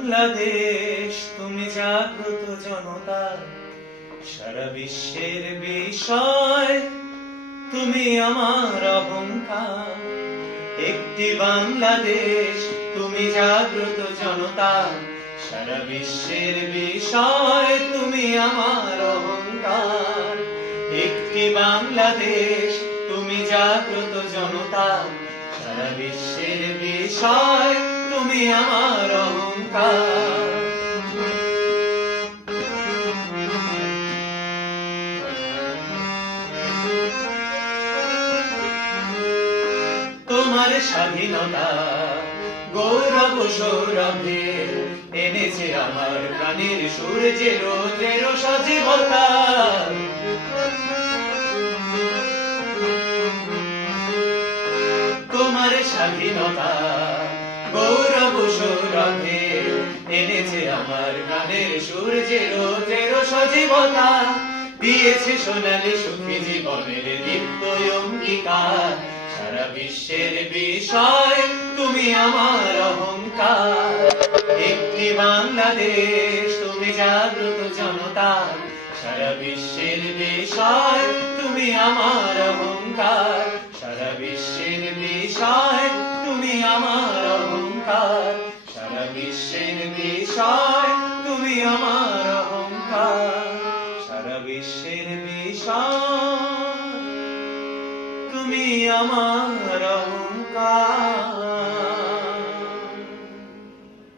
বাংলাদেশ তুমি জাগ্রত জনতা, সারা বিশ্বের বিষয় তুমি আমার অহংকার। একটি বাংলাদেশ তুমি জাগ্রত জনতা, সারা বিশ্বের বিষয় তুমি আমার অহংকার। একটি বাংলাদেশ তুমি জাগ্রত জনতা, সারা বিশ্বের বিষয় তুমি আমার অহংকার। তোমার স্বাধীনতা গৌরব সৌরভে এনেছে আমার প্রাণের সূর্যের সজীবতা। তোমার স্বাধীনতা গৌরব সৌরভে এনেছে আমার প্রাণের সূর্যের সজীবতা। দিয়েছে সোনালী সুখী জীবনের দীপ্ত অঙ্গীকার। সারা বিশ্বের বিষয় তুমি আমার অহংকার। একটি বাংলাদেশ তুমি জাগ্রত জনতা, সারা বিশ্বের বিষয় তুমি আমার অহংকার। সারা বিশ্বের বিষয় তুমি আমার অহংকার। সারা বিশ্বের বিষয় তুমি আমার অহংকার। সারা বিশ্বের বিষয় তুমি আমার